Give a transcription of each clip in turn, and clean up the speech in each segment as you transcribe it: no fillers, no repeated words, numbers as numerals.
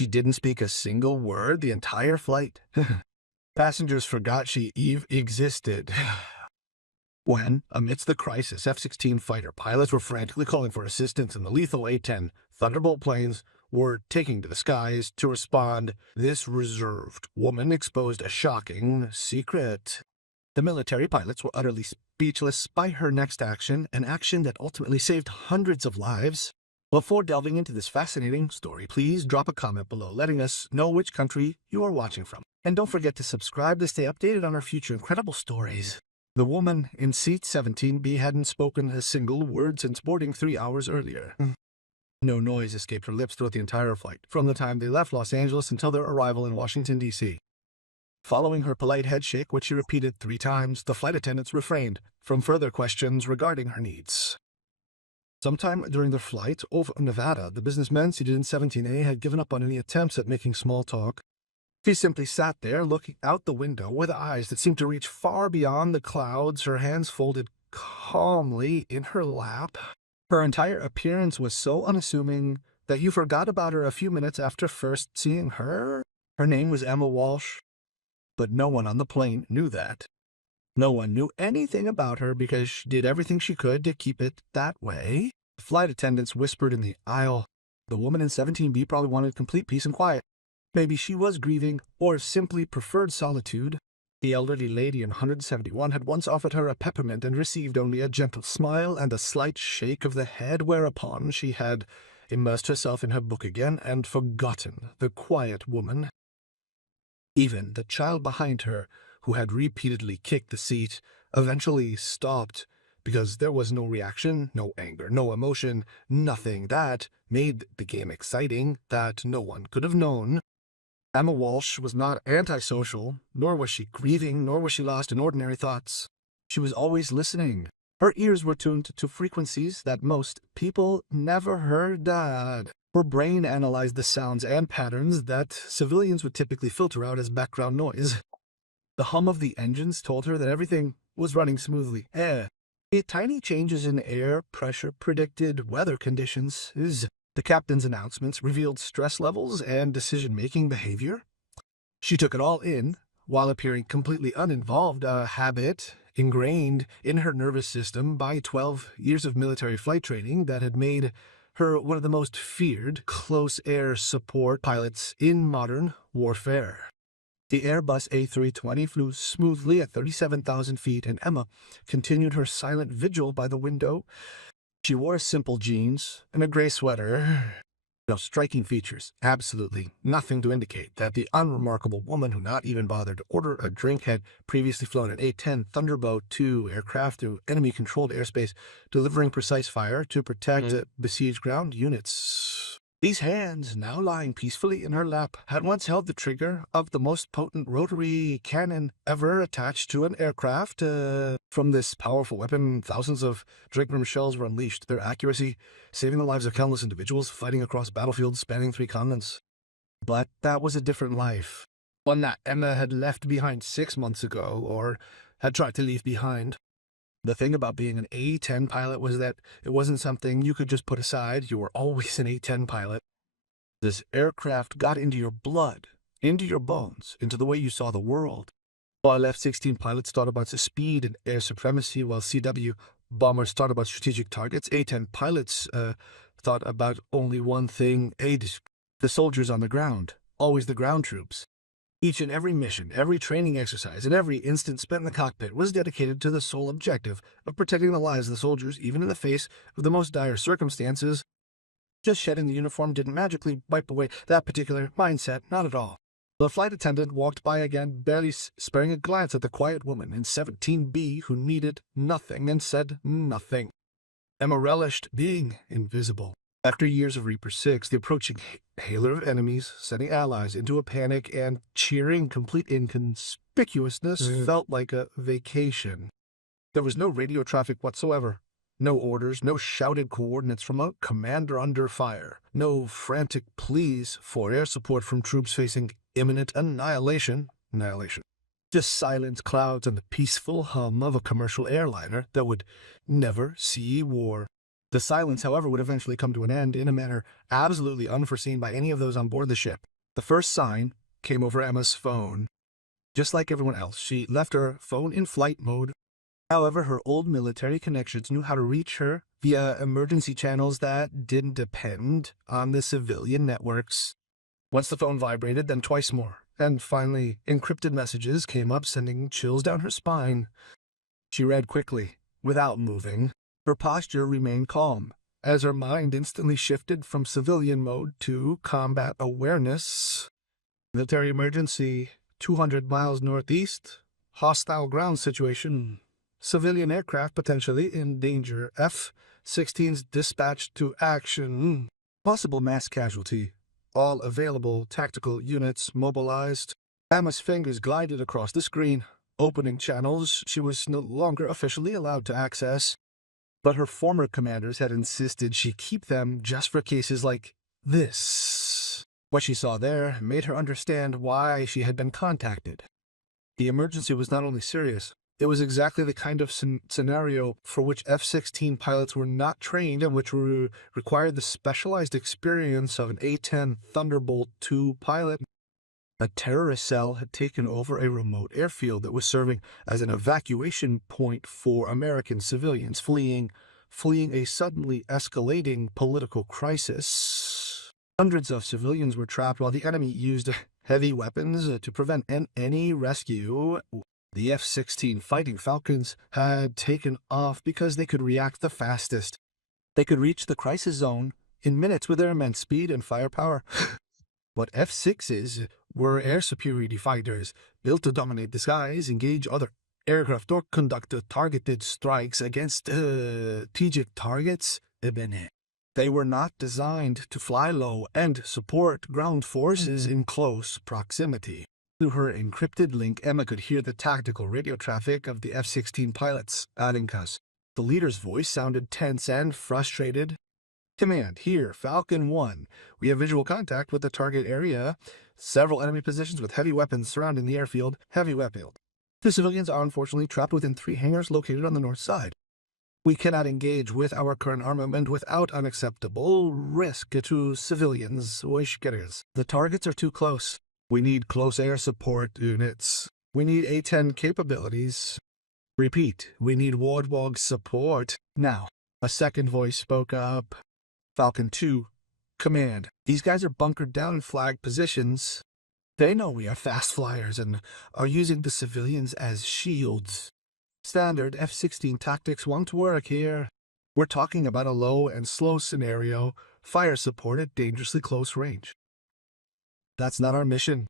She didn't speak a single word the entire flight. Passengers forgot she existed. When, amidst the crisis, F-16 fighter pilots were frantically calling for assistance and the lethal A-10 Thunderbolt planes were taking to the skies to respond, this reserved woman exposed a shocking secret. The military pilots were utterly speechless by her next action, an action that ultimately saved hundreds of lives. Before delving into this fascinating story, please drop a comment below letting us know which country you are watching from. And don't forget to subscribe to stay updated on our future incredible stories. The woman in seat 17B hadn't spoken a single word since boarding 3 hours earlier. No noise escaped her lips throughout the entire flight, from the time they left Los Angeles until their arrival in Washington, D.C. Following her polite headshake, which she repeated 3 times, the flight attendants refrained from further questions regarding her needs. Sometime during their flight over Nevada, the businessman seated in 17A had given up on any attempts at making small talk. He simply sat there, looking out the window with eyes that seemed to reach far beyond the clouds, her hands folded calmly in her lap. Her entire appearance was so unassuming that you forgot about her a few minutes after first seeing her. Her name was Emma Walsh, but no one on the plane knew that. No one knew anything about her because she did everything she could to keep it that way. The flight attendants whispered in the aisle. The woman in 17B probably wanted complete peace and quiet. Maybe she was grieving, or simply preferred solitude. The elderly lady in 171 had once offered her a peppermint and received only a gentle smile and a slight shake of the head, whereupon she had immersed herself in her book again and forgotten the quiet woman. Even the child behind her, who had repeatedly kicked the seat, eventually stopped, because there was no reaction, no anger, no emotion, nothing that made the game exciting that no one could have known. Emma Walsh was not antisocial, nor was she grieving, nor was she lost in ordinary thoughts. She was always listening. Her ears were tuned to frequencies that most people never heard. Her brain analyzed the sounds and patterns that civilians would typically filter out as background noise. The hum of the engines told her that everything was running smoothly. Tiny changes in air pressure predicted weather conditions. The captain's announcements revealed stress levels and decision-making behavior. She took it all in, while appearing completely uninvolved, a habit ingrained in her nervous system by 12 years of military flight training that had made her one of the most feared close air support pilots in modern warfare. The Airbus A320 flew smoothly at 37,000 feet, and Emma continued her silent vigil by the window. She wore simple jeans and a gray sweater. No striking features, absolutely nothing to indicate that the unremarkable woman who not even bothered to order a drink had previously flown an A-10 Thunderbolt II aircraft through enemy-controlled airspace, delivering precise fire to protect besieged ground units. These hands, now lying peacefully in her lap, had once held the trigger of the most potent rotary cannon ever attached to an aircraft. From this powerful weapon, thousands of Drakerum shells were unleashed, their accuracy saving the lives of countless individuals fighting across battlefields spanning 3 continents. But that was a different life, one that Emma had left behind 6 months ago, or had tried to leave behind. The thing about being an A-10 pilot was that it wasn't something you could just put aside. You were always an A-10 pilot. This aircraft got into your blood, into your bones, into the way you saw the world. While F-16 pilots thought about speed and air supremacy, while CW bombers thought about strategic targets, A-10 pilots thought about only one thing, the soldiers on the ground, always the ground troops. Each and every mission, every training exercise, and every instant spent in the cockpit was dedicated to the sole objective of protecting the lives of the soldiers, even in the face of the most dire circumstances. Just shedding the uniform didn't magically wipe away that particular mindset, not at all. The flight attendant walked by again, barely sparing a glance at the quiet woman in 17B who needed nothing and said nothing. Emma relished being invisible. After years of Reaper 6, the approaching hailer of enemies, sending allies into a panic and cheering complete inconspicuousness felt like a vacation. There was no radio traffic whatsoever. No orders, no shouted coordinates from a commander under fire. No frantic pleas for air support from troops facing imminent annihilation. Just silence, clouds, and the peaceful hum of a commercial airliner that would never see war. The silence, however, would eventually come to an end in a manner absolutely unforeseen by any of those on board the ship. The first sign came over Emma's phone. Just like everyone else, she left her phone in flight mode. However, her old military connections knew how to reach her via emergency channels that didn't depend on the civilian networks. Once the phone vibrated, then twice more, and finally encrypted messages came up, sending chills down her spine. She read quickly, without moving. Her posture remained calm, as her mind instantly shifted from civilian mode to combat awareness. Military emergency, 200 miles northeast. Hostile ground situation. Civilian aircraft potentially in danger. F-16s dispatched to action. Possible mass casualty. All available tactical units mobilized. Emma's fingers glided across the screen, opening channels she was no longer officially allowed to access. But her former commanders had insisted she keep them just for cases like this. What she saw there made her understand why she had been contacted. The emergency was not only serious, it was exactly the kind of scenario for which F-16 pilots were not trained and which required the specialized experience of an A-10 Thunderbolt II pilot. A terrorist cell had taken over a remote airfield that was serving as an evacuation point for American civilians fleeing a suddenly escalating political crisis. Hundreds of civilians were trapped while the enemy used heavy weapons to prevent any rescue. The F-16 Fighting Falcons had taken off because they could react the fastest. They could reach the crisis zone in minutes with their immense speed and firepower. But F-6s were air superiority fighters, built to dominate the skies, engage other aircraft, or conduct targeted strikes against strategic targets. They were not designed to fly low and support ground forces in close proximity. Through her encrypted link, Emma could hear the tactical radio traffic of the F-16 pilots, Adinkas. The leader's voice sounded tense and frustrated. Command, here, Falcon 1. We have visual contact with the target area. Several enemy positions with heavy weapons surrounding the airfield. Heavy weapon. The civilians are unfortunately trapped within 3 hangars located on the north side. We cannot engage with our current armament without unacceptable risk to civilians. The targets are too close. We need close air support units. We need A-10 capabilities. Repeat, we need Wardwog support. Now, a second voice spoke up. Falcon 2, command. These guys are bunkered down in flag positions. They know we are fast flyers and are using the civilians as shields. Standard F-16 tactics won't work here. We're talking about a low and slow scenario, fire support at dangerously close range. That's not our mission.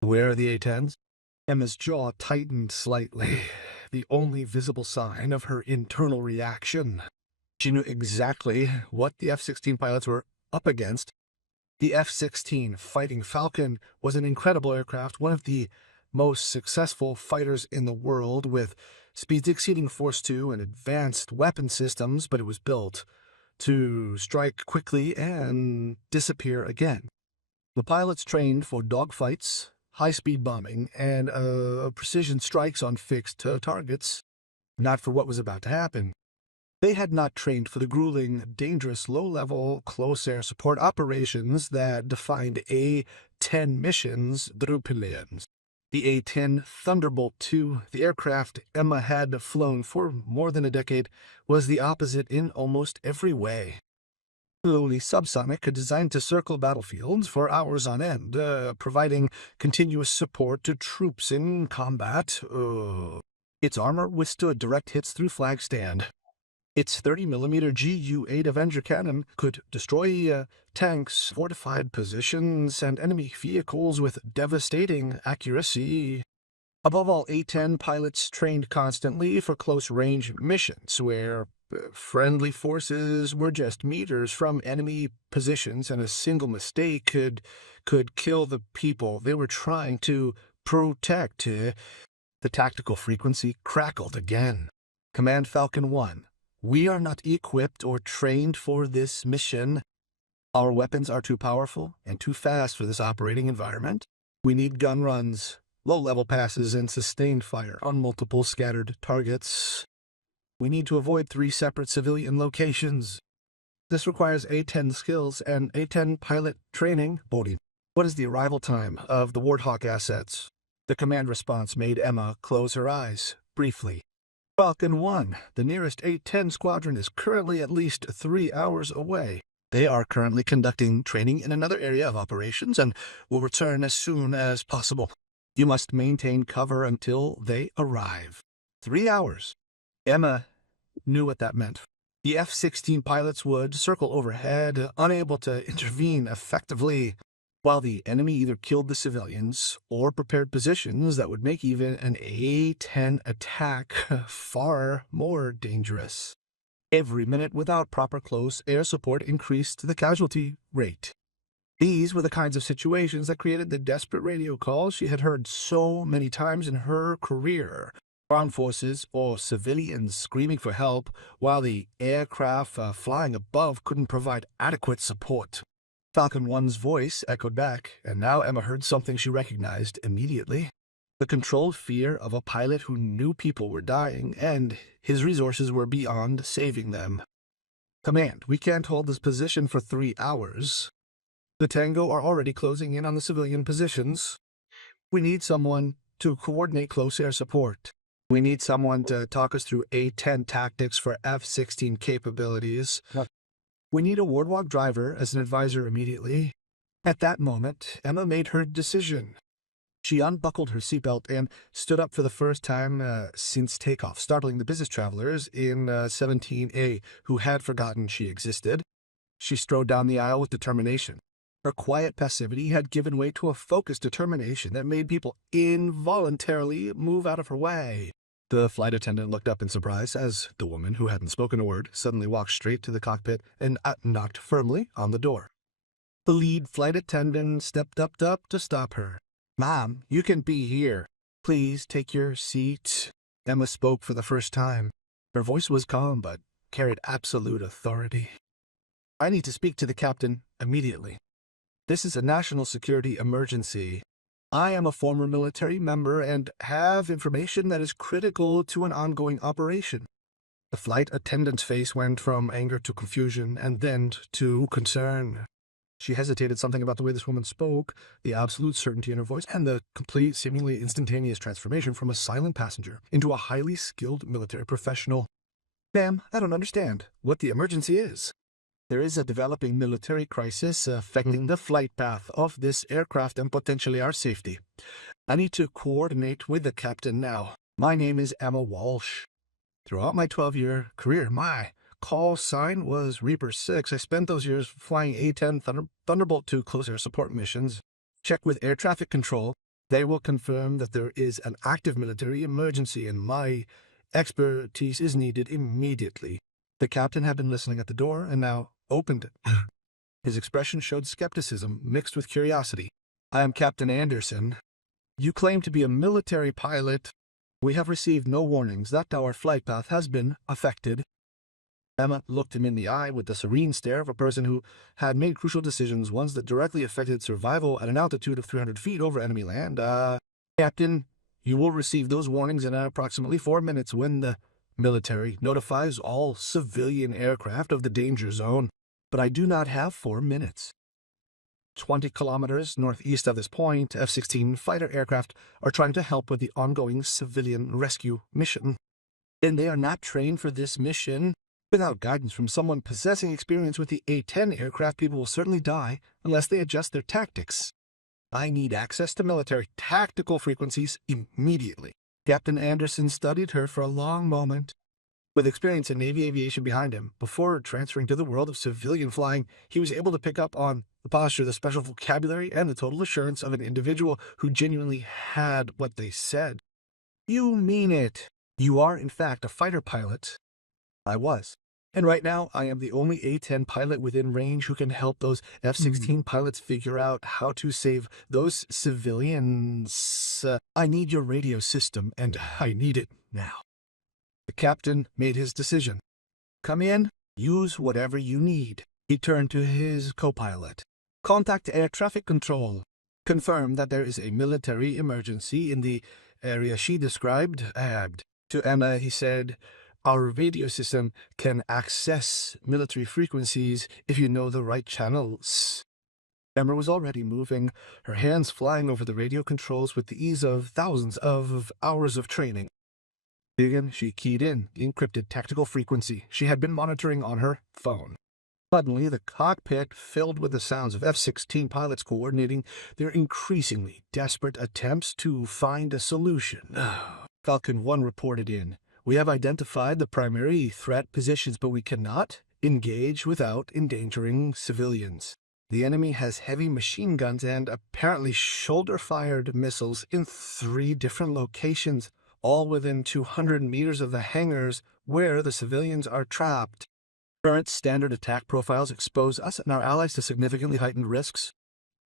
Where are the A-10s? Emma's jaw tightened slightly, the only visible sign of her internal reaction. She knew exactly what the F-16 pilots were up against. The F-16 Fighting Falcon was an incredible aircraft, one of the most successful fighters in the world, with speeds exceeding Force 2 and advanced weapon systems, but it was built to strike quickly and disappear again. The pilots trained for dogfights, high-speed bombing, and precision strikes on fixed targets, not for what was about to happen. They had not trained for the grueling, dangerous, low-level, close-air support operations that defined A-10 missions. The A-10 Thunderbolt II, the aircraft Emma had flown for more than a decade, was the opposite in almost every way. Slowly subsonic, designed to circle battlefields for hours on end, providing continuous support to troops in combat. Its armor withstood direct hits through flag stand. Its 30mm Gu-8 Avenger cannon could destroy tanks, fortified positions, and enemy vehicles with devastating accuracy. Above all, A-10 pilots trained constantly for close-range missions, where friendly forces were just meters from enemy positions, and a single mistake could kill the people they were trying to protect. The tactical frequency crackled again. Command Falcon 1. We are not equipped or trained for this mission. Our weapons are too powerful and too fast for this operating environment. We need gun runs, low-level passes, and sustained fire on multiple scattered targets. We need to avoid 3 separate civilian locations. This requires A-10 skills and A-10 pilot training. Bodhi, what is the arrival time of the Warthog assets? The command response made Emma close her eyes, briefly. Falcon 1, the nearest A-10 squadron is currently at least 3 hours away. They are currently conducting training in another area of operations and will return as soon as possible. You must maintain cover until they arrive. 3 hours. Emma knew what that meant. The F-16 pilots would circle overhead, unable to intervene effectively, while the enemy either killed the civilians or prepared positions that would make even an A-10 attack far more dangerous. Every minute without proper close air support increased the casualty rate. These were the kinds of situations that created the desperate radio calls she had heard so many times in her career. Ground forces or civilians screaming for help, while the aircraft flying above couldn't provide adequate support. Falcon 1's voice echoed back, and now Emma heard something she recognized immediately. The controlled fear of a pilot who knew people were dying, and his resources were beyond saving them. Command, we can't hold this position for 3 hours. The Tango are already closing in on the civilian positions. We need someone to coordinate close air support. We need someone to talk us through A-10 tactics for F-16 capabilities. We need a Warthog driver as an advisor immediately. At that moment, Emma made her decision. She unbuckled her seatbelt and stood up for the first time since takeoff, startling the business travelers in 17A who had forgotten she existed. She strode down the aisle with determination. Her quiet passivity had given way to a focused determination that made people involuntarily move out of her way. The flight attendant looked up in surprise as the woman, who hadn't spoken a word, suddenly walked straight to the cockpit and knocked firmly on the door. The lead flight attendant stepped up to stop her. "Ma'am, you can be here. Please take your seat." Emma spoke for the first time. Her voice was calm but carried absolute authority. "I need to speak to the captain immediately. This is a national security emergency. I am a former military member and have information that is critical to an ongoing operation." The flight attendant's face went from anger to confusion and then to concern. She hesitated, something about the way this woman spoke, the absolute certainty in her voice, and the complete, seemingly instantaneous transformation from a silent passenger into a highly skilled military professional. "Ma'am, I don't understand what the emergency is." "There is a developing military crisis affecting the flight path of this aircraft and potentially our safety. I need to coordinate with the captain now. My name is Emma Walsh. Throughout my 12-year career, my call sign was Reaper 6. I spent those years flying A-10 Thunderbolt 2 close air support missions. Check with air traffic control. They will confirm that there is an active military emergency and my expertise is needed immediately." The captain had been listening at the door and now opened it. His expression showed skepticism mixed with curiosity. "I am Captain Anderson. You claim to be a military pilot. We have received no warnings that our flight path has been affected." Emma looked him in the eye with the serene stare of a person who had made crucial decisions, ones that directly affected survival at an altitude of 300 feet over enemy land. "Captain, you will receive those warnings in approximately 4 minutes when the military notifies all civilian aircraft of the danger zone. But I do not have 4 minutes. 20 kilometers northeast of this point, F-16 fighter aircraft are trying to help with the ongoing civilian rescue mission. And they are not trained for this mission. Without guidance from someone possessing experience with the A-10 aircraft, people will certainly die unless they adjust their tactics. I need access to military tactical frequencies immediately." Captain Anderson studied her for a long moment. With experience in Navy aviation behind him, before transferring to the world of civilian flying, he was able to pick up on the posture, the special vocabulary, and the total assurance of an individual who genuinely had what they said. "You mean it. You are, in fact, a fighter pilot." "I was. And right now, I am the only A-10 pilot within range who can help those F-16 pilots figure out how to save those civilians. I need your radio system, and I need it now." The captain made his decision. "Come in. Use whatever you need." He turned to his co-pilot. "Contact air traffic control. Confirm that there is a military emergency in the area she described." To Emma, he said, Our radio system can access military frequencies if you know the right channels. Emma was already moving, her hands flying over the radio controls with the ease of thousands of hours of training. Again, she keyed in the encrypted tactical frequency she had been monitoring on her phone. Suddenly, the cockpit filled with the sounds of F-16 pilots coordinating their increasingly desperate attempts to find a solution. Falcon 1 reported in. We have identified the primary threat positions, but we cannot engage without endangering civilians. The enemy has heavy machine guns and apparently shoulder-fired missiles in 3 different locations, all within 200 meters of the hangars where the civilians are trapped. Current standard attack profiles expose us and our allies to significantly heightened risks.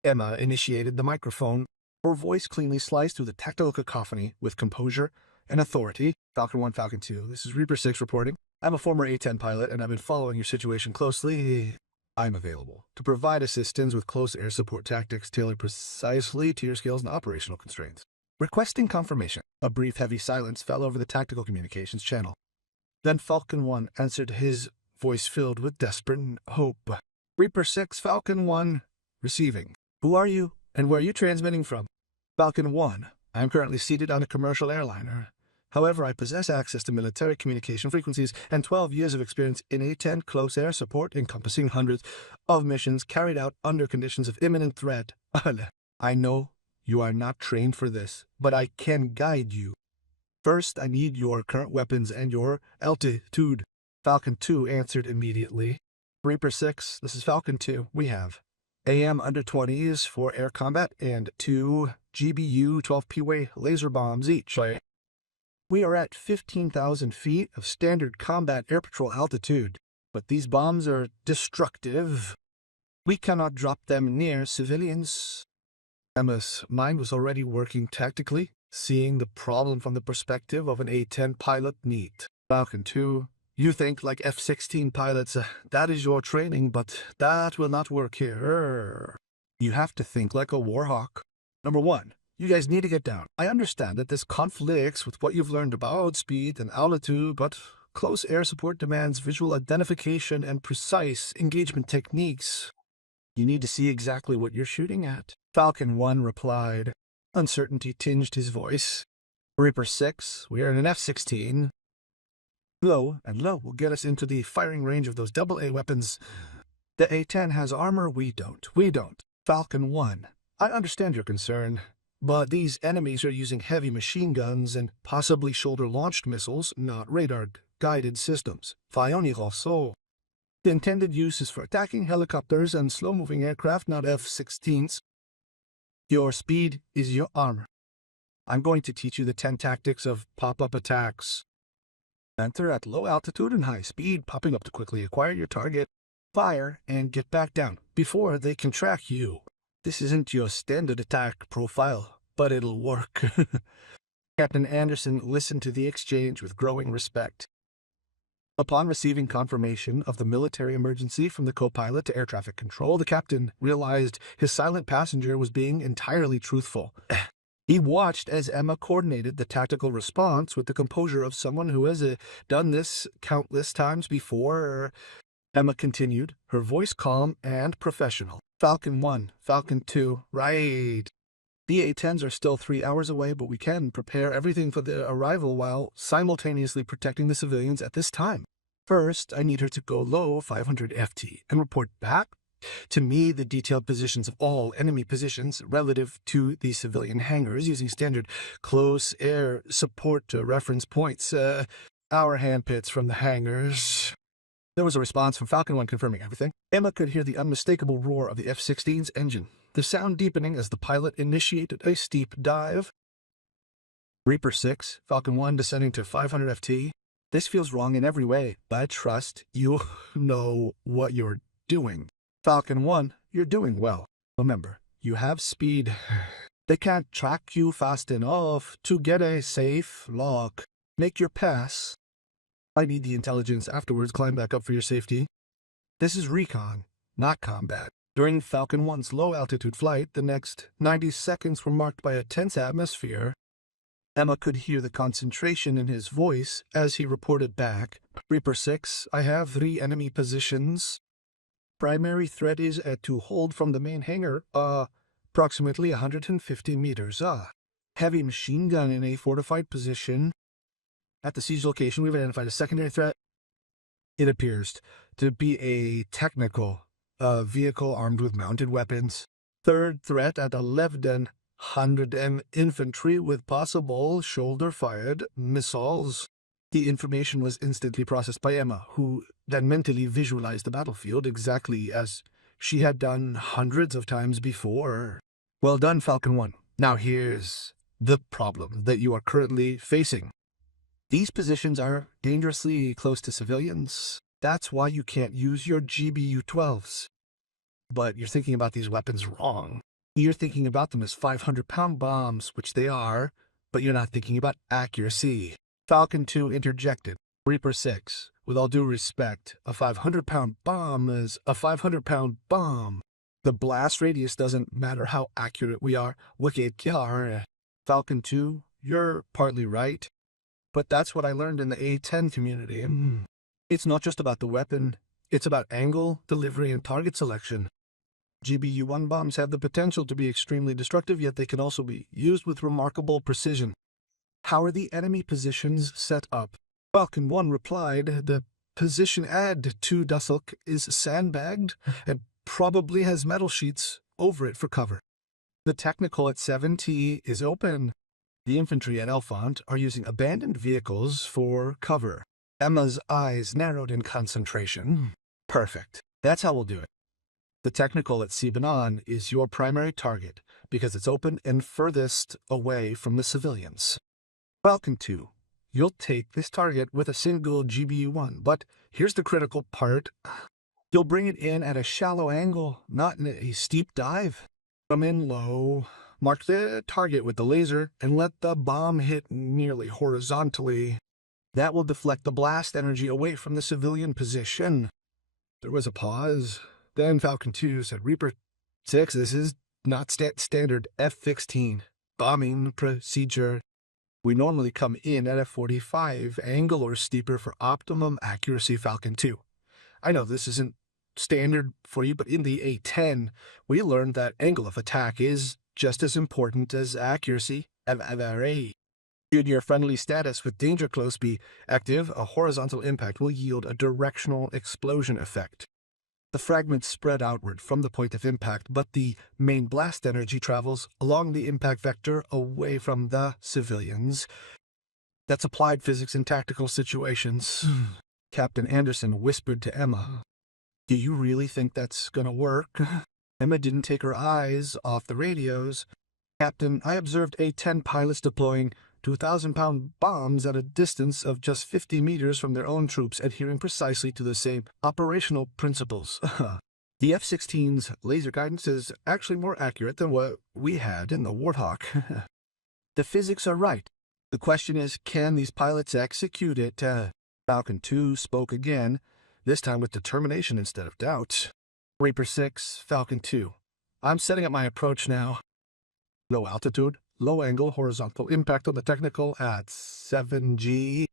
Emma initiated the microphone, her voice cleanly sliced through the tactical cacophony with composure and authority. Falcon 1, Falcon 2, this is Reaper 6 reporting. I'm a former A-10 pilot and I've been following your situation closely. I'm available to provide assistance with close air support tactics tailored precisely to your skills and operational constraints. Requesting confirmation. A brief heavy silence fell over the tactical communications channel. Then Falcon 1 answered, his voice filled with desperate hope. Reaper 6, Falcon 1, receiving. Who are you, and where are you transmitting from? Falcon 1, I am currently seated on a commercial airliner. However, I possess access to military communication frequencies and 12 years of experience in A-10 close air support encompassing hundreds of missions carried out under conditions of imminent threat. I know you are not trained for this, but I can guide you. First, I need your current weapons and your altitude. Falcon 2 answered immediately. Reaper 6, this is Falcon 2. We have AM under 20s for air combat and 2 GBU 12P-way laser bombs each. We are at 15,000 feet of standard combat air patrol altitude, but these bombs are destructive. We cannot drop them near civilians. Emma's mind was already working tactically, seeing the problem from the perspective of an A-10 pilot. Neat. Falcon 2, you think like F-16 pilots, that is your training, but that will not work here. You have to think like a warhawk. Number 1. You guys need to get down. I understand that this conflicts with what you've learned about speed and altitude, but close air support demands visual identification and precise engagement techniques. You need to see exactly what you're shooting at. Falcon 1 replied. Uncertainty tinged his voice. Reaper 6, we are in an F-16. Low and low will get us into the firing range of those AA weapons. The A-10 has armor, we don't. Falcon 1, I understand your concern. But these enemies are using heavy machine guns and possibly shoulder-launched missiles, not radar-guided systems. The intended use is for attacking helicopters and slow-moving aircraft, not F-16s. Your speed is your armor. I'm going to teach you the 10 tactics of pop-up attacks. Enter at low altitude and high speed, popping up to quickly acquire your target, fire, and get back down before they can track you. This isn't your standard attack profile, but it'll work. Captain Anderson listened to the exchange with growing respect. Upon receiving confirmation of the military emergency from the co-pilot to air traffic control, the captain realized his silent passenger was being entirely truthful. He watched as Emma coordinated the tactical response with the composure of someone who has done this countless times before. Emma continued, her voice calm and professional. Falcon 1, Falcon 2, right. The A-10s are still 3 hours away, but we can prepare everything for their arrival while simultaneously protecting the civilians at this time. First, I need her to go low 500 FT and report back to me the detailed positions of all enemy positions relative to the civilian hangars using standard close air support reference points. Our handpits from the hangars. There was a response from Falcon 1 confirming everything. Emma could hear the unmistakable roar of the F-16's engine, the sound deepening as the pilot initiated a steep dive. Reaper 6, Falcon 1 descending to 500 FT. This feels wrong in every way, but trust you know what you're doing. Falcon 1, you're doing well. Remember, you have speed. They can't track you fast enough to get a safe lock. Make your pass. I need the intelligence afterwards. Climb back up for your safety. This is recon, not combat. During Falcon 1's low-altitude flight, the next 90 seconds were marked by a tense atmosphere. Emma could hear the concentration in his voice as he reported back. Reaper 6, I have 3 enemy positions. Primary threat is to hold from the main hangar, approximately 150 meters. Heavy machine gun in a fortified position. At the siege location, we've identified a secondary threat. It appears to be a technical vehicle armed with mounted weapons. Third threat at 1100 infantry with possible shoulder-fired missiles. The information was instantly processed by Emma, who then mentally visualized the battlefield exactly as she had done hundreds of times before. Well done, Falcon 1. Now here's the problem that you are currently facing. These positions are dangerously close to civilians. That's why you can't use your GBU-12s. But you're thinking about these weapons wrong. You're thinking about them as 500-pound bombs, which they are, but you're not thinking about accuracy. Falcon 2 interjected. Reaper 6, with all due respect, a 500-pound bomb is a 500-pound bomb. The blast radius doesn't matter how accurate we are. Wicked killer. Falcon 2, you're partly right. But that's what I learned in the A10 community. It's not just about the weapon. It's about angle, delivery, and target selection. GBU-1 bombs have the potential to be extremely destructive, yet they can also be used with remarkable precision. How are the enemy positions set up? Falcon 1 replied, the position ad to Dusselk is sandbagged and probably has metal sheets over it for cover. The technical at 7T is open. The infantry at Elfont are using abandoned vehicles for cover. Emma's eyes narrowed in concentration. Perfect. That's how we'll do it. The technical at Sibanon is your primary target because it's open and furthest away from the civilians. Falcon 2, you'll take this target with a single GBU-1, but here's the critical part. You'll bring it in at a shallow angle, not in a steep dive. Come in low, mark the target with the laser, and let the bomb hit nearly horizontally. That will deflect the blast energy away from the civilian position. There was a pause. Then Falcon 2 said, Reaper 6, this is not standard F-16 bombing procedure. We normally come in at a 45 angle or steeper for optimum accuracy. Falcon 2. I know this isn't standard for you, but in the A10, we learned that angle of attack is just as important as accuracy. Should your friendly status with danger close be active, a horizontal impact will yield a directional explosion effect. The fragments spread outward from the point of impact, but the main blast energy travels along the impact vector away from the civilians. That's applied physics in tactical situations. Captain Anderson whispered to Emma. Do you really think that's gonna work? Emma didn't take her eyes off the radios. Captain, I observed A-10 pilots deploying 2,000-pound bombs at a distance of just 50 meters from their own troops, adhering precisely to the same operational principles. The F-16's laser guidance is actually more accurate than what we had in the Warthog. The physics are right. The question is, can these pilots execute it? Falcon 2 spoke again, this time with determination instead of doubt. Reaper 6, Falcon 2. I'm setting up my approach now. Low altitude, low angle, horizontal impact on the technical at 7G.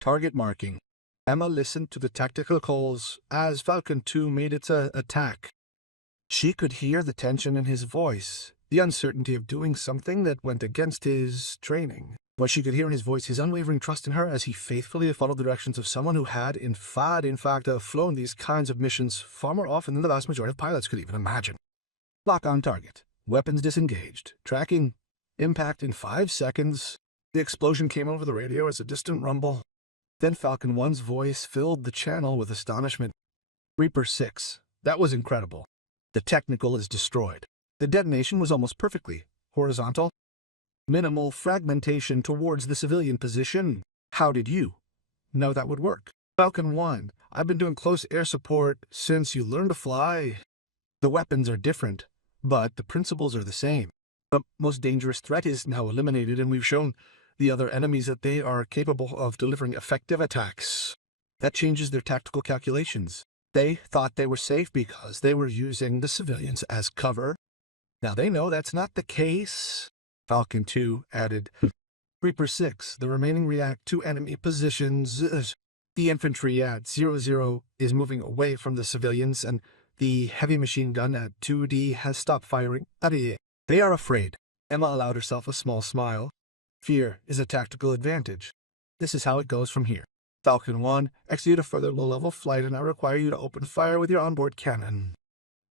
Target marking. Emma listened to the tactical calls as Falcon 2 made its attack. She could hear the tension in his voice, the uncertainty of doing something that went against his training. But she could hear in his voice his unwavering trust in her as he faithfully followed the directions of someone who had, in fact, flown these kinds of missions far more often than the vast majority of pilots could even imagine. Lock on target. Weapons disengaged. Tracking. Impact in 5 seconds. The explosion came over the radio as a distant rumble. Then Falcon 1's voice filled the channel with astonishment. Reaper 6. That was incredible. The technical is destroyed. The detonation was almost perfectly horizontal. Minimal fragmentation towards the civilian position. How did you know that would work? Falcon 1. I've been doing close air support since you learned to fly. The weapons are different, but the principles are the same. The most dangerous threat is now eliminated, and we've shown the other enemies that they are capable of delivering effective attacks. That changes their tactical calculations. They thought they were safe because they were using the civilians as cover. Now they know that's not the case. Falcon 2 added, Reaper 6, the remaining react to enemy positions. The infantry at 00 is moving away from the civilians, and the heavy machine gun at 2D has stopped firing. They are afraid. Emma allowed herself a small smile. Fear is a tactical advantage. This is how it goes from here. Falcon 1, execute a further low-level flight, and I require you to open fire with your onboard cannon.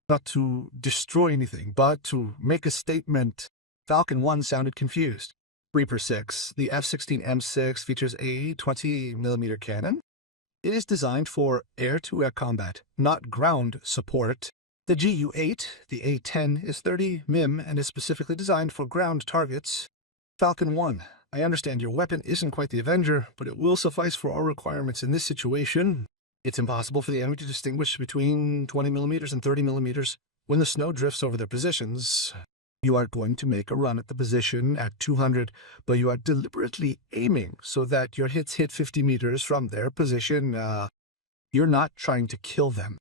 Not to destroy anything, but to make a statement. Falcon 1 sounded confused. Reaper 6, the F-16M6 features a 20mm cannon. It is designed for air-to-air combat, not ground support. The GU-8, the A-10, is 30mm and is specifically designed for ground targets. Falcon 1, I understand your weapon isn't quite the Avenger, but it will suffice for our requirements in this situation. It's impossible for the enemy to distinguish between 20mm and 30mm when the snow drifts over their positions. You are going to make a run at the position at 200, but you are deliberately aiming so that your hits hit 50 meters from their position. You're not trying to kill them.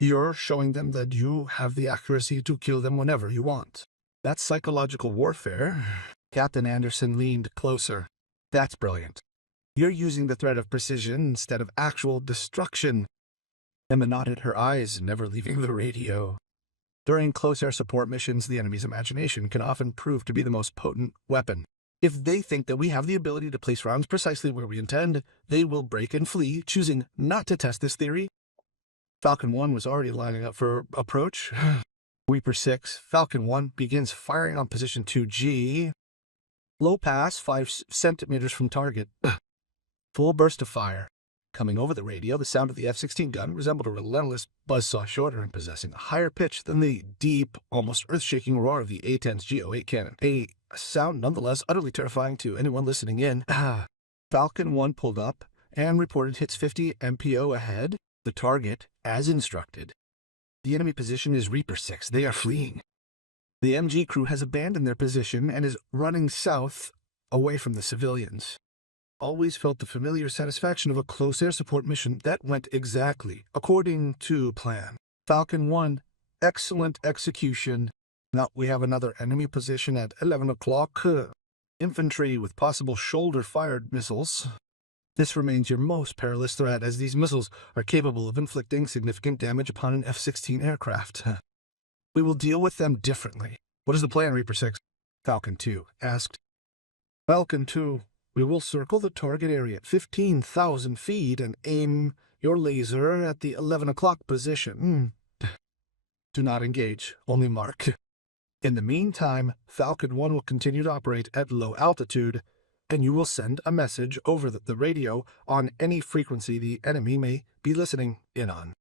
You're showing them that you have the accuracy to kill them whenever you want. That's psychological warfare. Captain Anderson leaned closer. That's brilliant. You're using the threat of precision instead of actual destruction. Emma nodded, her eyes never leaving the radio. During close air support missions, the enemy's imagination can often prove to be the most potent weapon. If they think that we have the ability to place rounds precisely where we intend, they will break and flee, choosing not to test this theory. Falcon 1 was already lining up for approach. Reaper 6, Falcon 1 begins firing on position 2G. Low pass, 5 centimeters from target. Full burst of fire. Coming over the radio, the sound of the F-16 gun resembled a relentless buzzsaw, shorter and possessing a higher pitch than the deep, almost earth-shaking roar of the A-10's GO-8 cannon. A sound nonetheless utterly terrifying to anyone listening in. Falcon 1 pulled up and reported hits 50 MPO ahead. The target, as instructed. The enemy position is Reaper 6. They are fleeing. The MG crew has abandoned their position and is running south, away from the civilians. Always felt the familiar satisfaction of a close air support mission that went exactly according to plan. Falcon 1, excellent execution. Now we have another enemy position at 11 o'clock. Infantry with possible shoulder-fired missiles. This remains your most perilous threat, as these missiles are capable of inflicting significant damage upon an F-16 aircraft. We will deal with them differently. What is the plan, Reaper 6? Falcon 2 asked. Falcon 2, we will circle the target area at 15,000 feet and aim your laser at the 11 o'clock position. Do not engage, only mark. In the meantime, Falcon 1 will continue to operate at low altitude, and you will send a message over the radio on any frequency the enemy may be listening in on.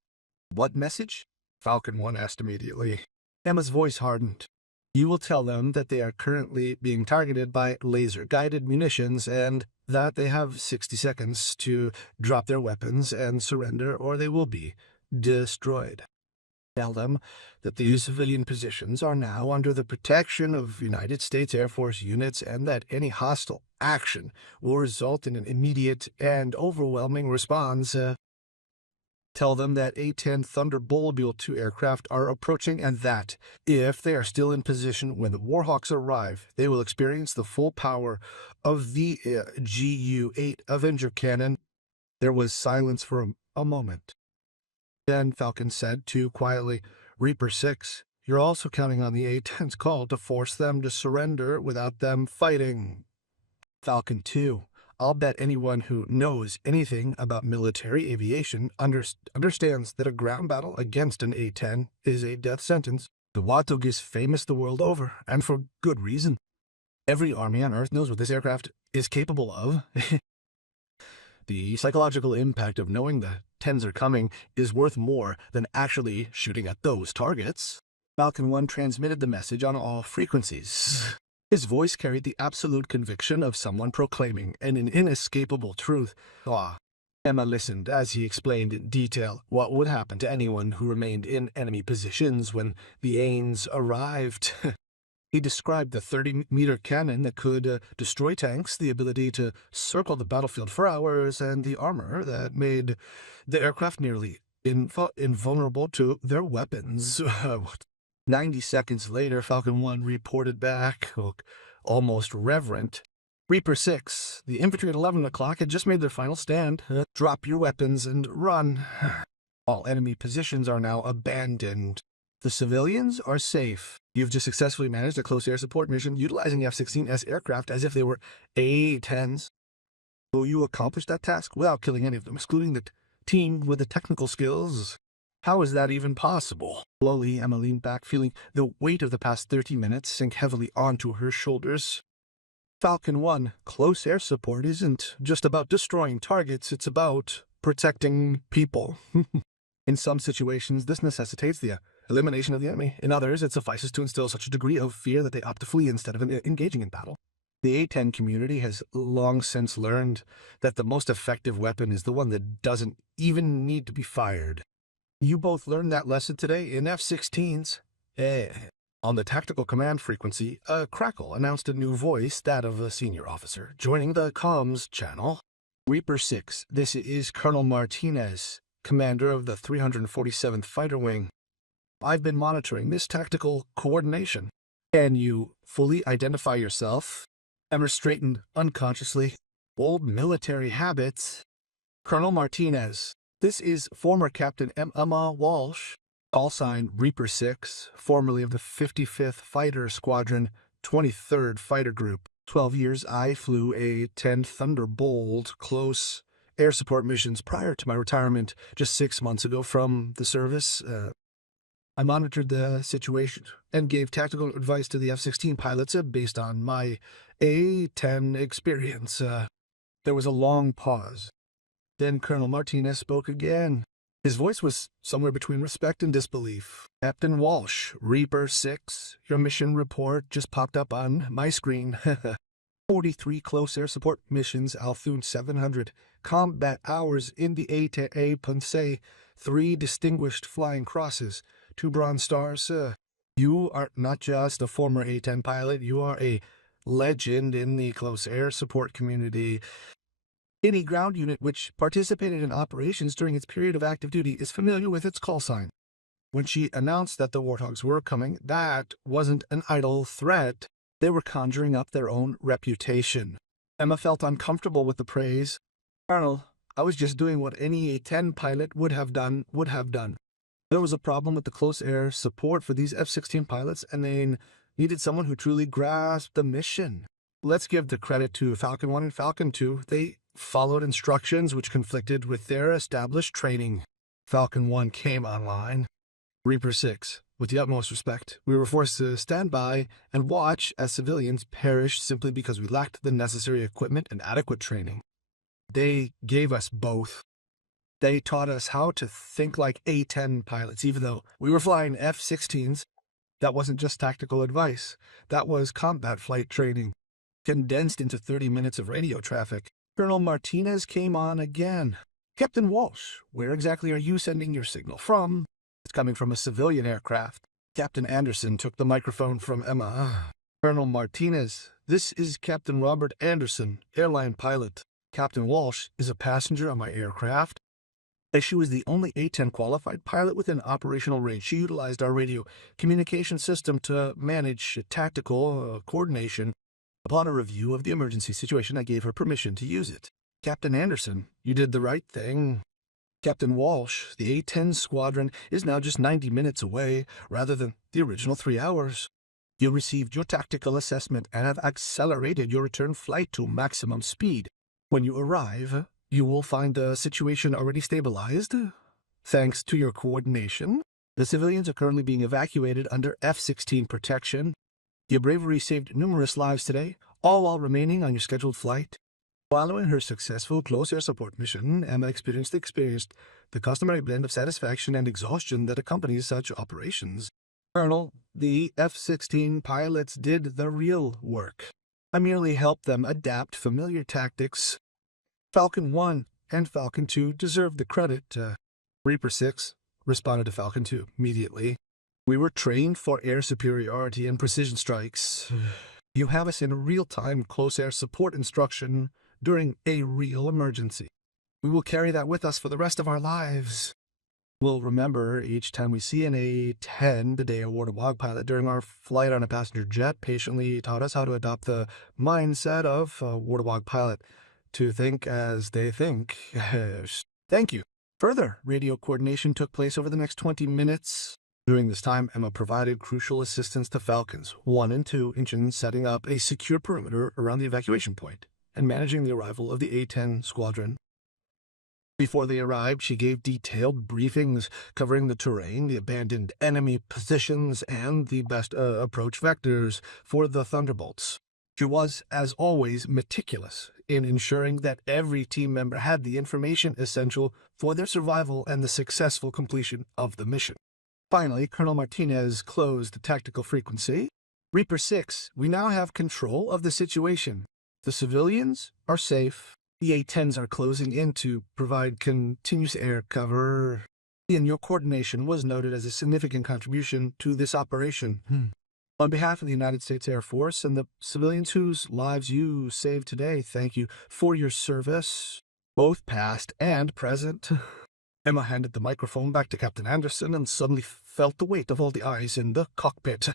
What message? Falcon 1 asked immediately. Emma's voice hardened. You will tell them that they are currently being targeted by laser-guided munitions and that they have 60 seconds to drop their weapons and surrender, or they will be destroyed. Tell them that these civilian positions are now under the protection of United States Air Force units and that any hostile action will result in an immediate and overwhelming response. Tell them that A-10 Thunderbolt II aircraft are approaching and that, if they are still in position when the Warhawks arrive, they will experience the full power of the GU-8 Avenger cannon. There was silence for a moment. Then Falcon said, too quietly, Reaper 6, you're also counting on the A-10's call to force them to surrender without them fighting. Falcon 2, I'll bet anyone who knows anything about military aviation understands that a ground battle against an A-10 is a death sentence. The Watog is famous the world over, and for good reason. Every army on Earth knows what this aircraft is capable of. The psychological impact of knowing the 10s are coming is worth more than actually shooting at those targets. Falcon 1 transmitted the message on all frequencies. His voice carried the absolute conviction of someone proclaiming an inescapable truth. Emma listened as he explained in detail what would happen to anyone who remained in enemy positions when the Ains arrived. He described the 30-meter cannon that could destroy tanks, the ability to circle the battlefield for hours, and the armor that made the aircraft nearly invulnerable to their weapons. 90 seconds later, Falcon 1 reported back, almost reverent. Reaper 6. The infantry at 11 o'clock had just made their final stand. Drop your weapons and run. All enemy positions are now abandoned. The civilians are safe. You've just successfully managed a close air support mission utilizing F-16S aircraft as if they were A-10s. Will you accomplish that task without killing any of them, excluding the team with the technical skills? How is that even possible? Slowly, Emma leaned back, feeling the weight of the past 30 minutes sink heavily onto her shoulders. Falcon 1, close air support isn't just about destroying targets, it's about protecting people. In some situations, this necessitates the elimination of the enemy. In others, it suffices to instill such a degree of fear that they opt to flee instead of engaging in battle. The A-10 community has long since learned that the most effective weapon is the one that doesn't even need to be fired. You both learned that lesson today in F-16s. On the tactical command frequency, a crackle announced a new voice, that of a senior officer, joining the comms channel. Reaper 6, this is Colonel Martinez, commander of the 347th Fighter Wing. I've been monitoring this tactical coordination. Can you fully identify yourself? Emma straightened unconsciously. Old military habits. Colonel Martinez, this is former Captain Emma Walsh. Call sign Reaper 6, formerly of the 55th Fighter Squadron, 23rd Fighter Group. 12 years I flew A-10 Thunderbolt close air support missions prior to my retirement just 6 months ago from the service. I monitored the situation and gave tactical advice to the F-16 pilots based on my A-10 experience. There was a long pause. Then Colonel Martinez spoke again. His voice was somewhere between respect and disbelief. Captain Walsh, Reaper 6, your mission report just popped up on my screen. 43 close air support missions, Althun 700, combat hours in the A-10 Ponce, 3 distinguished flying crosses, 2 Bronze Stars. You are not just a former A-10 pilot, you are a legend in the close air support community. Any ground unit which participated in operations during its period of active duty is familiar with its call sign. When she announced that the Warthogs were coming, that wasn't an idle threat. They were conjuring up their own reputation. Emma felt uncomfortable with the praise. Colonel, I was just doing what any A-10 pilot would have done. There was a problem with the close air support for these F-16 pilots, and they needed someone who truly grasped the mission. Let's give the credit to Falcon 1 and Falcon 2. They followed instructions which conflicted with their established training. Falcon 1 came online. Reaper 6, with the utmost respect, we were forced to stand by and watch as civilians perished simply because we lacked the necessary equipment and adequate training. They gave us both. They taught us how to think like A-10 pilots, even though we were flying F-16s. That wasn't just tactical advice. That was combat flight training, condensed into 30 minutes of radio traffic. Colonel Martinez came on again. Captain Walsh, where exactly are you sending your signal from? It's coming from a civilian aircraft. Captain Anderson took the microphone from Emma. Colonel Martinez, this is Captain Robert Anderson, airline pilot. Captain Walsh is a passenger on my aircraft. As she was the only A-10 qualified pilot within operational range, she utilized our radio communication system to manage tactical coordination. Upon a review of the emergency situation, I gave her permission to use it. Captain Anderson, you did the right thing. Captain Walsh, the A-10 squadron is now just 90 minutes away, rather than the original 3 hours. You received your tactical assessment and have accelerated your return flight to maximum speed. When you arrive, you will find the situation already stabilized. Thanks to your coordination, the civilians are currently being evacuated under F-16 protection. Your bravery saved numerous lives today, all while remaining on your scheduled flight. Following her successful close air support mission, Emma experienced the customary blend of satisfaction and exhaustion that accompanies such operations. Colonel, the F-16 pilots did the real work. I merely helped them adapt familiar tactics. Falcon 1 and Falcon 2 deserve the credit. Reaper 6 responded to Falcon 2 immediately. We were trained for air superiority and precision strikes. You have us in real-time close air support instruction during a real emergency. We will carry that with us for the rest of our lives. We'll remember each time we see an A-10, the day a Warthog pilot during our flight on a passenger jet patiently taught us how to adopt the mindset of a Warthog pilot, to think as they think. Thank you. Further radio coordination took place over the next 20 minutes. During this time, Emma provided crucial assistance to Falcons 1 and 2 engines, setting up a secure perimeter around the evacuation point and managing the arrival of the A-10 squadron. Before they arrived, she gave detailed briefings covering the terrain, the abandoned enemy positions, and the best approach vectors for the Thunderbolts. She was, as always, meticulous in ensuring that every team member had the information essential for their survival and the successful completion of the mission. Finally, Colonel Martinez closed the tactical frequency. Reaper 6, we now have control of the situation. The civilians are safe. The A-10s are closing in to provide continuous air cover, and your coordination was noted as a significant contribution to this operation. On behalf of the United States Air Force and the civilians whose lives you saved today, thank you for your service, both past and present. Emma handed the microphone back to Captain Anderson and suddenly felt the weight of all the eyes in the cockpit.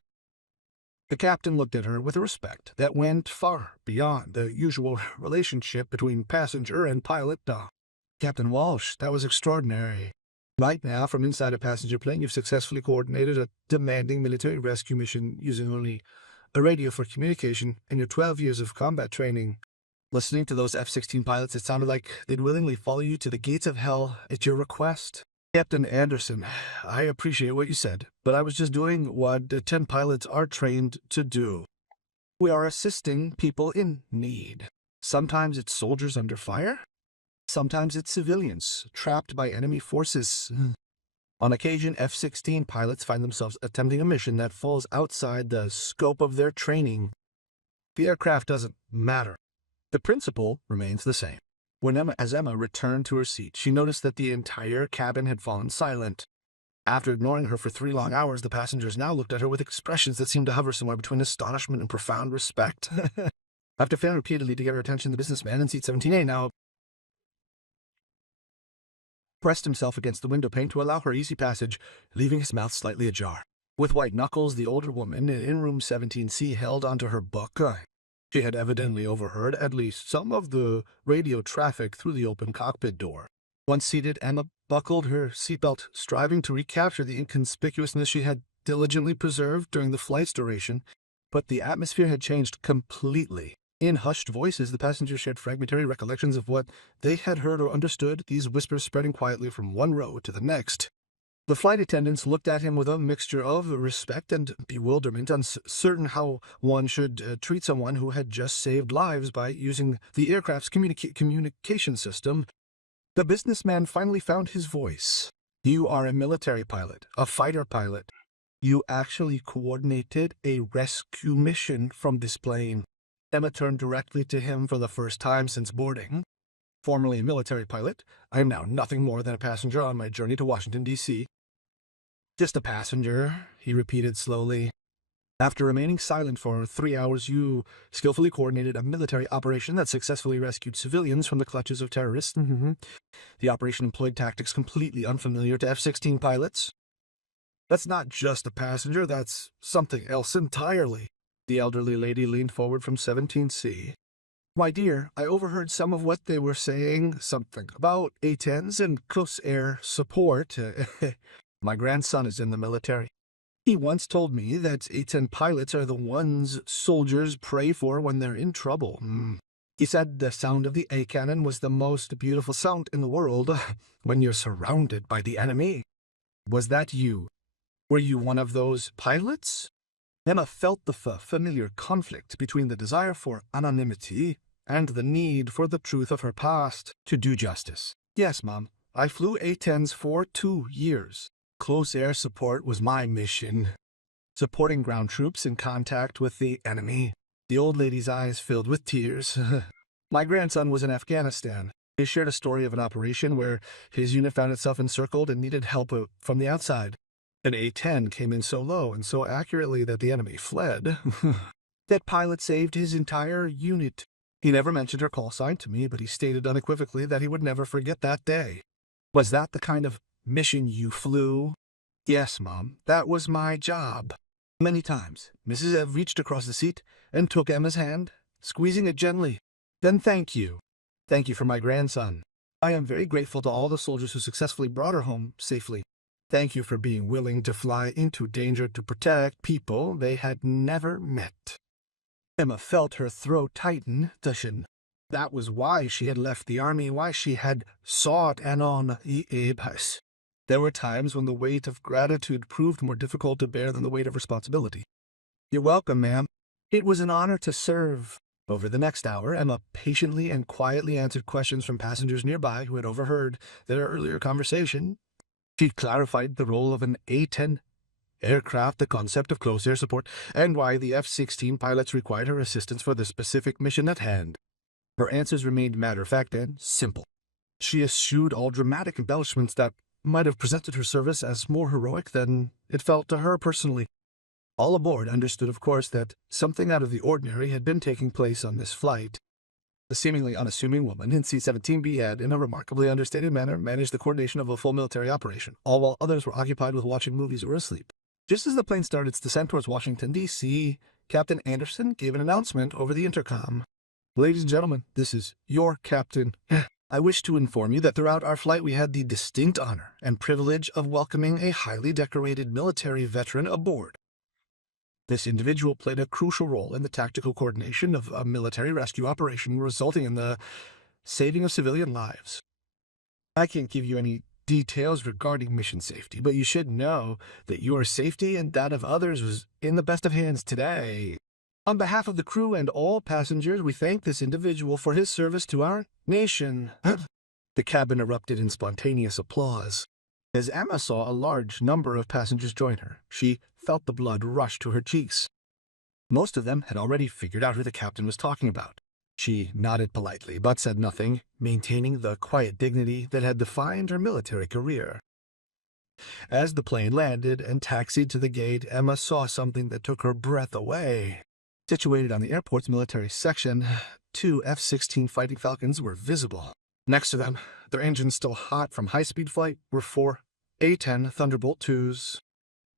The captain looked at her with a respect that went far beyond the usual relationship between passenger and pilot. Captain Walsh, that was extraordinary. Right now, from inside a passenger plane, you've successfully coordinated a demanding military rescue mission using only a radio for communication and your 12 years of combat training. Listening to those F-16 pilots, it sounded like they'd willingly follow you to the gates of hell at your request. Captain Anderson, I appreciate what you said, but I was just doing what 10 pilots are trained to do. We are assisting people in need. Sometimes it's soldiers under fire. Sometimes it's civilians trapped by enemy forces. On occasion, F-16 pilots find themselves attempting a mission that falls outside the scope of their training. The aircraft doesn't matter. The principle remains the same. As Emma returned to her seat, she noticed that the entire cabin had fallen silent. After ignoring her for 3 long hours, the passengers now looked at her with expressions that seemed to hover somewhere between astonishment and profound respect. After failing repeatedly to get her attention, the businessman in seat 17A now pressed himself against the window pane to allow her easy passage, leaving his mouth slightly ajar. With white knuckles, the older woman in room 17C held onto her book. She had evidently overheard at least some of the radio traffic through the open cockpit door. Once seated, Emma buckled her seatbelt, striving to recapture the inconspicuousness she had diligently preserved during the flight's duration. But the atmosphere had changed completely. In hushed voices, the passengers shared fragmentary recollections of what they had heard or understood, these whispers spreading quietly from one row to the next. The flight attendants looked at him with a mixture of respect and bewilderment, uncertain how one should treat someone who had just saved lives by using the aircraft's communication system. The businessman finally found his voice. You are a military pilot, a fighter pilot. You actually coordinated a rescue mission from this plane. Emma turned directly to him for the first time since boarding. Formerly a military pilot, I am now nothing more than a passenger on my journey to Washington, D.C. Just a passenger, he repeated slowly. After remaining silent for 3 hours, you skillfully coordinated a military operation that successfully rescued civilians from the clutches of terrorists. The operation employed tactics completely unfamiliar to F-16 pilots. That's not just a passenger, that's something else entirely. The elderly lady leaned forward from 17C. My dear, I overheard some of what they were saying, something about A-10s and close air support. My grandson is in the military. He once told me that A-10 pilots are the ones soldiers pray for when they're in trouble. He said the sound of the A-cannon was the most beautiful sound in the world when you're surrounded by the enemy. Was that you? Were you one of those pilots? Emma felt the familiar conflict between the desire for anonymity and the need for the truth of her past to do justice. Yes, Mom, I flew A-10s for 2 years. Close air support was my mission, supporting ground troops in contact with the enemy. The old lady's eyes filled with tears. My grandson was in Afghanistan. He shared a story of an operation where his unit found itself encircled and needed help from the outside. An A-10 came in so low and so accurately that the enemy fled. That pilot saved his entire unit. He never mentioned her call sign to me, but he stated unequivocally that he would never forget that day. Was that the kind of mission you flew? Yes, Mom, that was my job. Many times, Mrs. Ev reached across the seat and took Emma's hand, squeezing it gently. Then thank you. Thank you for my grandson. I am very grateful to all the soldiers who successfully brought her home safely. Thank you for being willing to fly into danger to protect people they had never met. Emma felt her throat tighten. That was why she had left the army, why she had sought anon ibis. There were times when the weight of gratitude proved more difficult to bear than the weight of responsibility. You're welcome, ma'am. It was an honor to serve. Over the next hour, Emma patiently and quietly answered questions from passengers nearby who had overheard their earlier conversation. She clarified the role of an A-10 aircraft, the concept of close air support, and why the F-16 pilots required her assistance for the specific mission at hand. Her answers remained matter-of-fact and simple. She eschewed all dramatic embellishments that might have presented her service as more heroic than it felt to her personally. All aboard understood, of course, that something out of the ordinary had been taking place on this flight. The seemingly unassuming woman in C-17B had, in a remarkably understated manner, managed the coordination of a full military operation, all while others were occupied with watching movies or asleep. Just as the plane started its descent towards Washington, D.C., Captain Anderson gave an announcement over the intercom. Ladies and gentlemen, this is your captain. I wish to inform you that throughout our flight we had the distinct honor and privilege of welcoming a highly decorated military veteran aboard. This individual played a crucial role in the tactical coordination of a military rescue operation resulting in the saving of civilian lives. I can't give you any details regarding mission safety, but you should know that your safety and that of others was in the best of hands today. On behalf of the crew and all passengers, we thank this individual for his service to our nation. The cabin erupted in spontaneous applause. As Emma saw a large number of passengers join her, she felt the blood rush to her cheeks. Most of them had already figured out who the captain was talking about. She nodded politely, but said nothing, maintaining the quiet dignity that had defined her military career. As the plane landed and taxied to the gate, Emma saw something that took her breath away. Situated on the airport's military section, 2 F-16 Fighting Falcons were visible. Next to them, their engines still hot from high-speed flight, were 4 A-10 Thunderbolt IIs.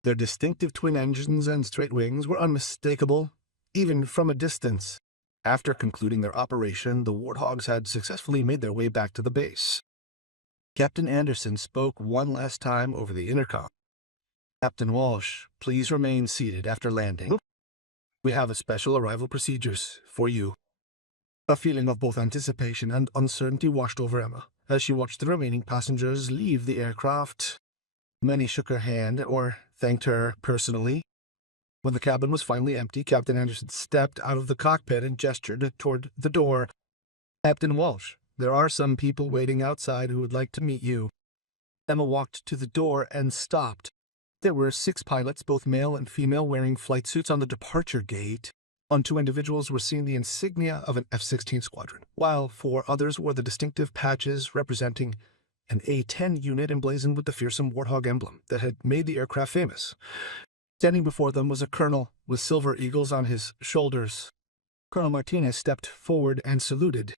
Their distinctive twin engines and straight wings were unmistakable, even from a distance. After concluding their operation, the Warthogs had successfully made their way back to the base. Captain Anderson spoke one last time over the intercom. Captain Walsh, please remain seated after landing. We have a special arrival procedures for you. A feeling of both anticipation and uncertainty washed over Emma as she watched the remaining passengers leave the aircraft. Many shook her hand or thanked her personally. When the cabin was finally empty, Captain Anderson stepped out of the cockpit and gestured toward the door. Captain Walsh, there are some people waiting outside who would like to meet you. Emma walked to the door and stopped. There were 6 pilots, both male and female, wearing flight suits on the departure gate. On 2 individuals were seen the insignia of an F-16 squadron, while 4 others wore the distinctive patches representing an A-10 unit emblazoned with the fearsome Warthog emblem that had made the aircraft famous. Standing before them was a colonel with silver eagles on his shoulders. Colonel Martinez stepped forward and saluted.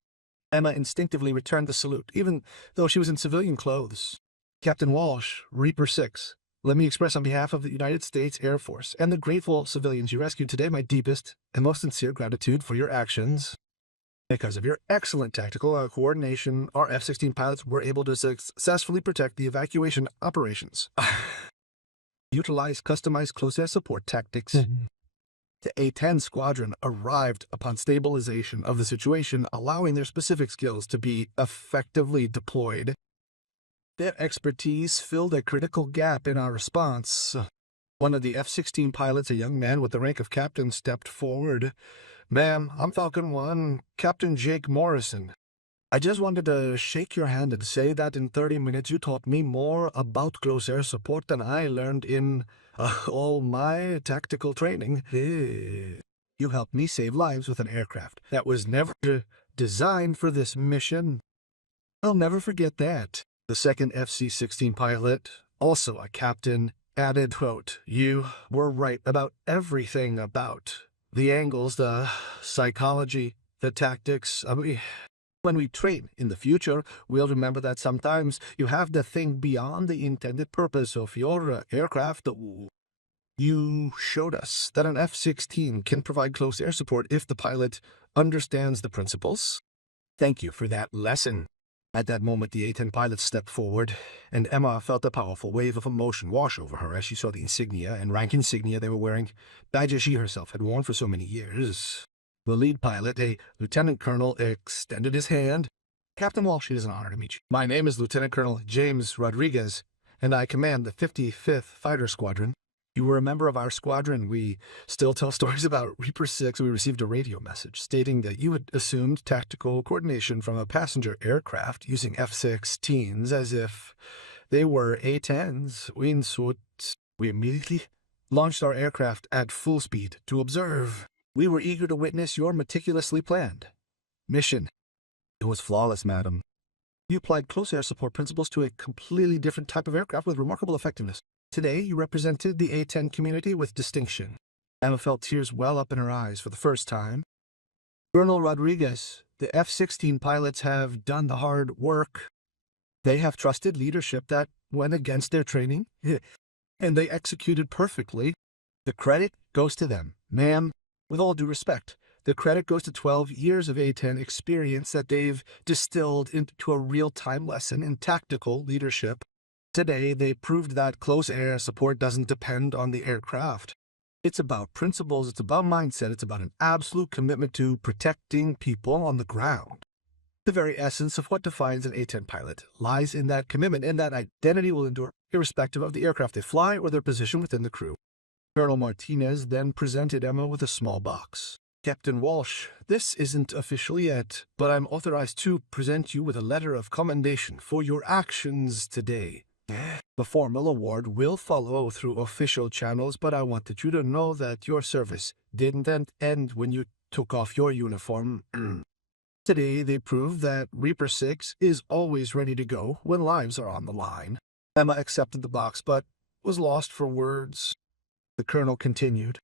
Emma instinctively returned the salute, even though she was in civilian clothes. Captain Walsh, Reaper 6, let me express on behalf of the United States Air Force and the grateful civilians you rescued today my deepest and most sincere gratitude for your actions. Because of your excellent tactical coordination, our F-16 pilots were able to successfully protect the evacuation operations. Utilize customized close air support tactics. The A-10 squadron arrived upon stabilization of the situation, allowing their specific skills to be effectively deployed. Their expertise filled a critical gap in our response. One of the F-16 pilots, a young man with the rank of captain, stepped forward. Ma'am, I'm Falcon 1, Captain Jake Morrison. I just wanted to shake your hand and say that in 30 minutes you taught me more about close air support than I learned in all my tactical training. You helped me save lives with an aircraft that was never designed for this mission. I'll never forget that. The second FC-16 pilot, also a captain, added, quote, you were right about everything about the angles, the psychology, the tactics. When we train in the future, we'll remember that sometimes you have to think beyond the intended purpose of your aircraft. You showed us that an F-16 can provide close air support if the pilot understands the principles. Thank you for that lesson. At that moment, the A-10 pilot stepped forward, and Emma felt a powerful wave of emotion wash over her as she saw the insignia and rank insignia they were wearing, badges she herself had worn for so many years. The lead pilot, a lieutenant colonel, extended his hand. Captain Walsh, it is an honor to meet you. My name is Lieutenant Colonel James Rodriguez, and I command the 55th Fighter Squadron. You were a member of our squadron. We still tell stories about Reaper 6. We received a radio message stating that you had assumed tactical coordination from a passenger aircraft using F-16s as if they were A-10s. We immediately launched our aircraft at full speed to observe. We were eager to witness your meticulously planned mission. It was flawless, madam. You applied close air support principles to a completely different type of aircraft with remarkable effectiveness. Today, you represented the A-10 community with distinction. Emma felt tears well up in her eyes for the first time. Colonel Rodriguez, the F-16 pilots have done the hard work. They have trusted leadership that went against their training, and they executed perfectly. The credit goes to them, ma'am. With all due respect, the credit goes to 12 years of A-10 experience that they've distilled into a real-time lesson in tactical leadership. Today, they proved that close air support doesn't depend on the aircraft. It's about principles, it's about mindset, it's about an absolute commitment to protecting people on the ground. The very essence of what defines an A-10 pilot lies in that commitment, and that identity will endure irrespective of the aircraft they fly or their position within the crew. Colonel Martinez then presented Emma with a small box. Captain Walsh, this isn't official yet, but I'm authorized to present you with a letter of commendation for your actions today. The formal award will follow through official channels, but I wanted you to know that your service didn't end when you took off your uniform. Today, they proved that Reaper 6 is always ready to go when lives are on the line. Emma accepted the box, but was lost for words. The colonel continued.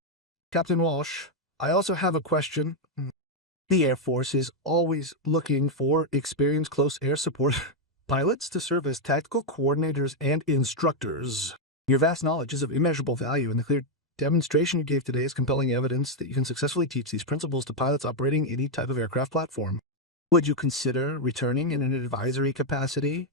Captain Walsh, I also have a question. The Air Force is always looking for experienced close air support pilots to serve as tactical coordinators and instructors. Your vast knowledge is of immeasurable value, and the clear demonstration you gave today is compelling evidence that you can successfully teach these principles to pilots operating any type of aircraft platform. Would you consider returning in an advisory capacity?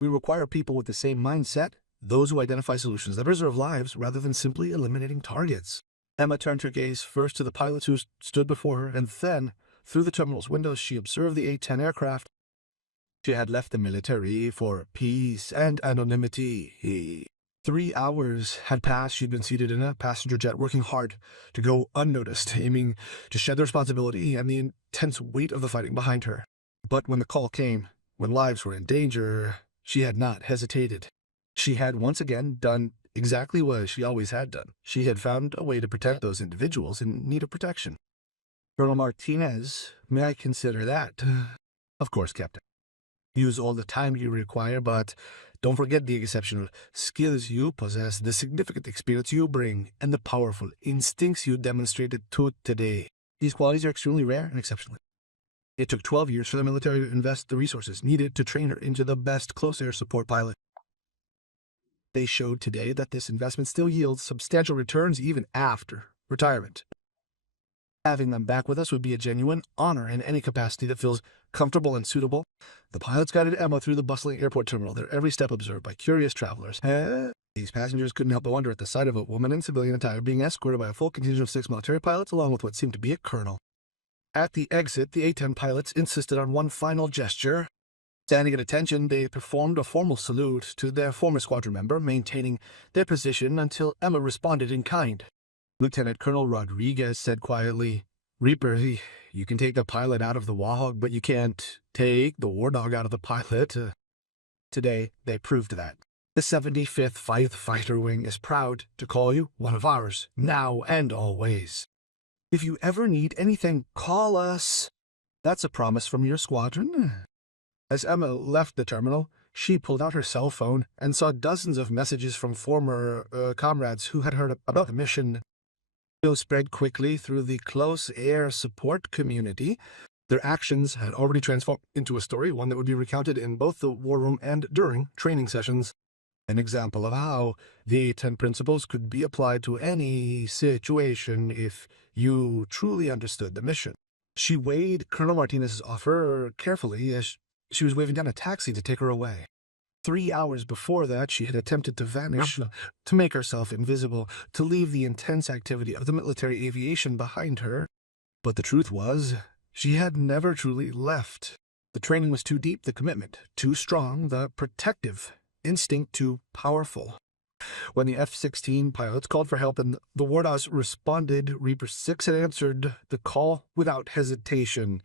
We require people with the same mindset, those who identify solutions that preserve lives rather than simply eliminating targets. Emma turned her gaze first to the pilots who stood before her, and then, through the terminal's windows, she observed the A-10 aircraft. She had left the military for peace and anonymity. 3 hours had passed. She'd been seated in a passenger jet, working hard to go unnoticed, aiming to shed the responsibility and the intense weight of the fighting behind her. But when the call came, when lives were in danger, she had not hesitated. She had once again done exactly what she always had done. She had found a way to protect those individuals in need of protection. Colonel Martinez, may I consider that? Of course, Captain. Use all the time you require, but don't forget the exceptional skills you possess, the significant experience you bring, and the powerful instincts you demonstrated today. These qualities are extremely rare and exceptional. It took 12 years for the military to invest the resources needed to train her into the best close air support pilot. They showed today that this investment still yields substantial returns even after retirement. Having them back with us would be a genuine honor in any capacity that feels comfortable and suitable. The pilots guided Emma through the bustling airport terminal, their every step observed by curious travelers. These passengers couldn't help but wonder at the sight of a woman in civilian attire being escorted by a full contingent of 6 military pilots, along with what seemed to be a colonel. At the exit, the A-10 pilots insisted on one final gesture. Standing at attention, they performed a formal salute to their former squadron member, maintaining their position until Emma responded in kind. Lieutenant Colonel Rodriguez said quietly, Reaper, you can take the pilot out of the Warhog, but you can't take the war dog out of the pilot. Today, they proved that. The 75th Fighter Wing is proud to call you one of ours, now and always. If you ever need anything, call us. That's a promise from your squadron. As Emma left the terminal, she pulled out her cell phone and saw dozens of messages from former comrades who had heard about the mission. It spread quickly through the close air support community. Their actions had already transformed into a story, one that would be recounted in both the war room and during training sessions. An example of how the 10 principles could be applied to any situation if you truly understood the mission. She weighed Colonel Martinez's offer carefully as she was waving down a taxi to take her away. 3 hours before that, she had attempted to vanish, to make herself invisible, to leave the intense activity of the military aviation behind her. But the truth was, she had never truly left. The training was too deep, the commitment too strong, the protective instinct too powerful. When the F-16 pilots called for help and the Wardos responded, Reaper 6 had answered the call without hesitation.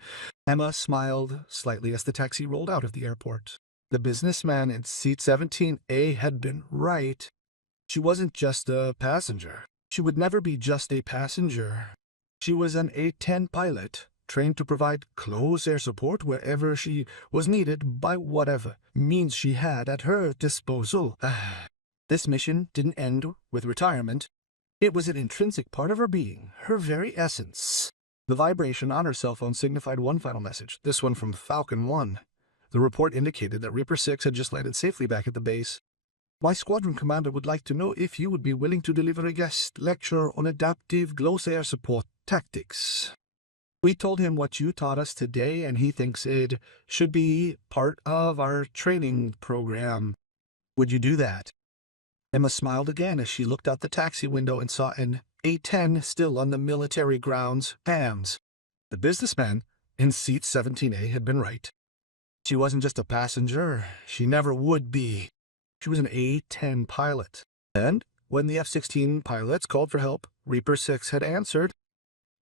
Emma smiled slightly as the taxi rolled out of the airport. The businessman in seat 17A had been right. She wasn't just a passenger. She would never be just a passenger. She was an A-10 pilot, trained to provide close air support wherever she was needed by whatever means she had at her disposal. This mission didn't end with retirement. It was an intrinsic part of her being, her very essence. The vibration on her cell phone signified one final message, this one from Falcon 1. The report indicated that Reaper 6 had just landed safely back at the base. My squadron commander would like to know if you would be willing to deliver a guest lecture on adaptive close air support tactics. We told him what you taught us today, and he thinks it should be part of our training program. Would you do that? Emma smiled again as she looked out the taxi window and saw an A-10 still on the military grounds. Hands. The businessman in seat 17A had been right. She wasn't just a passenger. She never would be. She was an A-10 pilot. And when the F-16 pilots called for help, Reaper 6 had answered.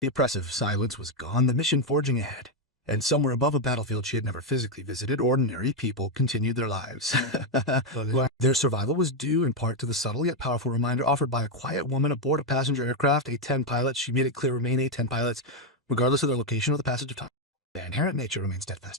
The oppressive silence was gone, the mission forging ahead. And somewhere above a battlefield she had never physically visited, ordinary people continued their lives. Their survival was due in part to the subtle yet powerful reminder offered by a quiet woman aboard a passenger aircraft, A-10 pilots. She made it clear remain A-10 pilots, regardless of their location or the passage of time. Their inherent nature remains steadfast.